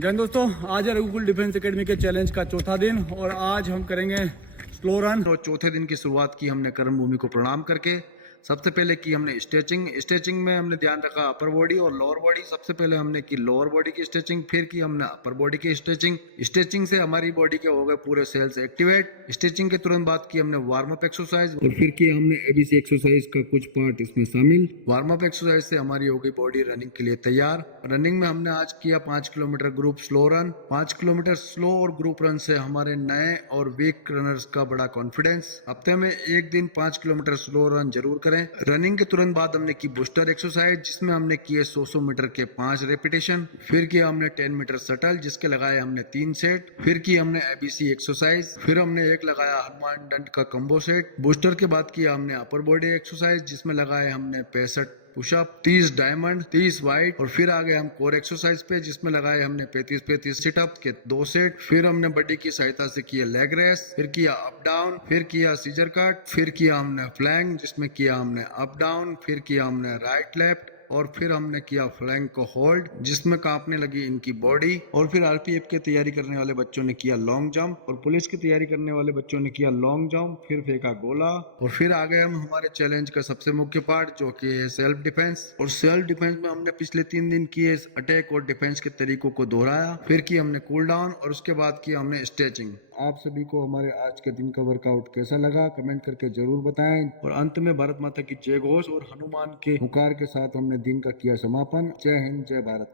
जय दोस्तों, आज है रघुकुल डिफेंस एकेडमी के चैलेंज का चौथा दिन और आज हम करेंगे स्लो रन। तो चौथे दिन की शुरुआत की हमने कर्म भूमि को प्रणाम करके। सबसे पहले की हमने स्ट्रेचिंग में हमने ध्यान रखा अपर बॉडी और लोअर बॉडी। सबसे पहले हमने की लोअर बॉडी की स्ट्रेचिंग, फिर की हमने अपर बॉडी की स्ट्रेचिंग से हमारी बॉडी के हो गए पूरे सेल्स एक्टिवेट। स्ट्रेचिंग के तुरंत बाद की हमने वार्म अप एक्सरसाइज और फिर की हमने एबीसी एक्सरसाइज का कुछ पार्ट इसमें शामिल। वार्म अप एक्सरसाइज से हमारी हो गई बॉडी रनिंग के लिए तैयार। रनिंग में हमने आज किया 5 kilometre group slow run. 5 kilometre slow और ग्रुप रन से हमारे नए और वीक रनर्स का बड़ा कॉन्फिडेंस। हफ्ते में एक दिन 5 किलोमीटर स्लो रन जरूर करें। रनिंग के तुरंत बाद हमने की बूस्टर एक्सरसाइज, जिसमें हमने किए 100 मीटर के 5 रेपिटेशन। फिर किया हमने 10 मीटर शटल, जिसके लगाए हमने 3 सेट। फिर की हमने एबीसी एक्सरसाइज, फिर हमने एक लगाया हनुमान दंड का कम्बो सेट। बूस्टर के बाद किया हमने अपर बॉडी एक्सरसाइज, जिसमें लगाए हमने 65 पुशअप, 30 डायमंड, 30 वाइड। और फिर आ गए हम कोर एक्सरसाइज पे, जिसमें लगाए हमने 35 सिटअप के 2 सेट। फिर हमने बॉडी की सहायता से किया लेग रेस, फिर किया अप डाउन, फिर किया सीजर कट, फिर किया हमने फ्लैंक, जिसमें किया हमने अप डाउन, फिर किया हमने राइट लेफ्ट, और फिर हमने किया फ्लैंक को होल्ड, जिसमें कांपने लगी इनकी बॉडी। और फिर आरपीएफ की तैयारी करने वाले बच्चों ने किया लॉन्ग जंप, और पुलिस की तैयारी करने वाले बच्चों ने किया लॉन्ग जंप, फिर फेंका गोला। और फिर आ गए हम हमारे चैलेंज का सबसे मुख्य पार्ट, जो कि है सेल्फ डिफेंस। और सेल्फ डिफेंस में हमने पिछले 3 दिन किए अटैक और डिफेंस के तरीकों को दोहराया। फिर की हमने कूल डाउन और उसके बाद किया हमने स्ट्रेचिंग। आप सभी को हमारे आज के दिन का वर्कआउट कैसा लगा कमेंट करके जरूर बताएं। और अंत में भारत माता की जय घोष और हनुमान के हुंकार के साथ हमने दिन का किया समापन। जय हिंद, जय भारत।